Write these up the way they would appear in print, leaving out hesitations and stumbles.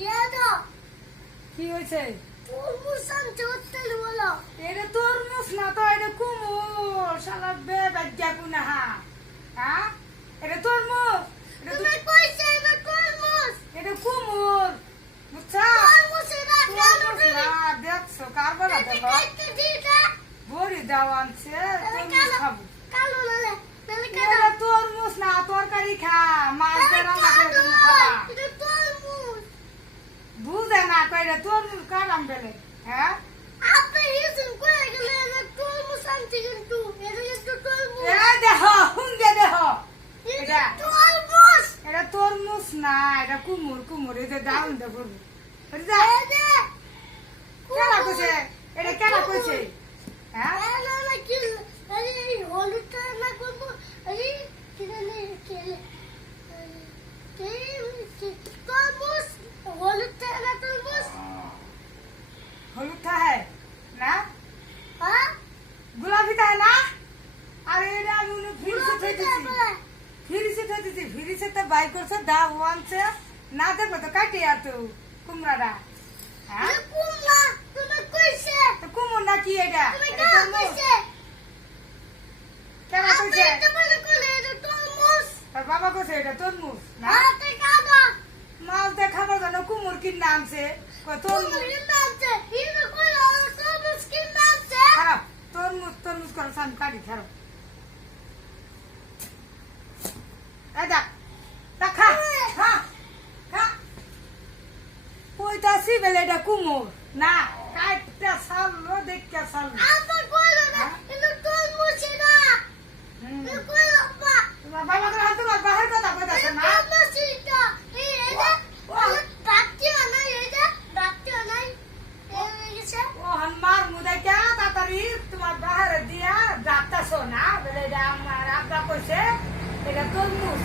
কি হয়েছে? বলো এটা তরমুজ না তো, এটা কুমড়। শালা বেবাজ্জা কুনাহা। হ্যাঁ, এটা তরমুজ। এটা তুমি কইছে এটা তরমুজ এটা কুমড়, বুঝছা? তরমুজ এটা কেন তরমুজ না, দেখছো কার বলা এটা দেখো। কাটতে দিটা বড়ি দাও আনছে, তরমুজ খাবো। কালো নালে নালে এটা তরমুজ না, তরকারি খা, মাছ দিয়ে রান্না করে তুমি খাবা। এটা তরমুজ বুঝে না কইরা তরমুজ কারাম বেলে। হ্যাঁ, আপনি ইসুন কই গেলে এটা তরমুজ আনতে কিন্তু এটা একটু তরমুজ এ দেখো, হুঙ্গে দেখো। এটা তরমুজ এটা তরমুজ না, এটা কুমড়। কুমড় এই যে ডাউন দে করবো। বুঝছা? এটা কেনা কইছে? এটা কেনা কইছে? হ্যাঁ, না না কি আরে এই হলুদটা না করব আরে কিনে খেলে তরমুজ হলুদটা না তরমুজ হলুদ থা है ना, হ্যাঁ गुलाबी था है ना। अरे এটা আমি উনি ফির से ठे दीजिए, फिर से तो बाई कर से दा वन से ना देखो तो काटे यार तू कुमराडा। हाँ, কুমড়া তুমি কইছে तो कुमुंडा की এটা? তুমি এটা কা তরমুজ। কইছে কেনা আপনি কইছে? তুমি কইলে এটা তরমুজ তোর বাবা কইছে এটা তরমুজ না। হাতে কাদা মাছ দেখাবার জন্য কুমুর কি নাম সে তরমুজ। তরমুজ নামছে এটা কইলো তরমুজ কি নামছে খারাপ, তরমুজ তরমুজ করে সাম কাটি খারাপ। এই দেখ, দেখ খা, খা, খা। কইতাছি বেলে এটা কুমোর না, কাটটা সাললো দেখতে সাললো। আপনি কইলো না এটা তরমুজ না হুম। এটা কইলো বা তোমার বাবা তো হাত তোমার বাহির কথা কইতাছে না। তরমুজটা এই এটা ডাক্তি না এটা ডাক্তি নাই এই গেছে ও হনমার মুদাইটা তাড়াতাড়ি তোমার বাহির দিয়া ডাকতাছো না, বেলে এটা আমার আব্বা কইছে এটা তরমুজ।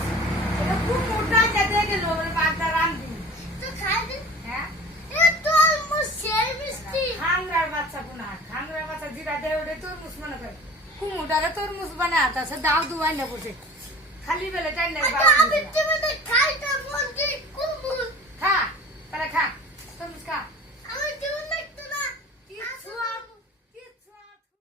এটা কুমোরটা দেখে গেল বলে বাগদা রান্ধি। তো খাই দিন হ্যাঁ, এটা তরমুজ সেই মিষ্টি খাংরার বাচ্চা পুনা, খাংরার বাচ্চা জিরা দেয় ওটা তরমুজ মনে করে। কুমুটারে তরমুজ বানায় তাছে দাও দুয়াই না বসে খালি বেলে টাইম নেই। আমি তুমি খাইতে মন কি কুমুর খা, তাহলে খা।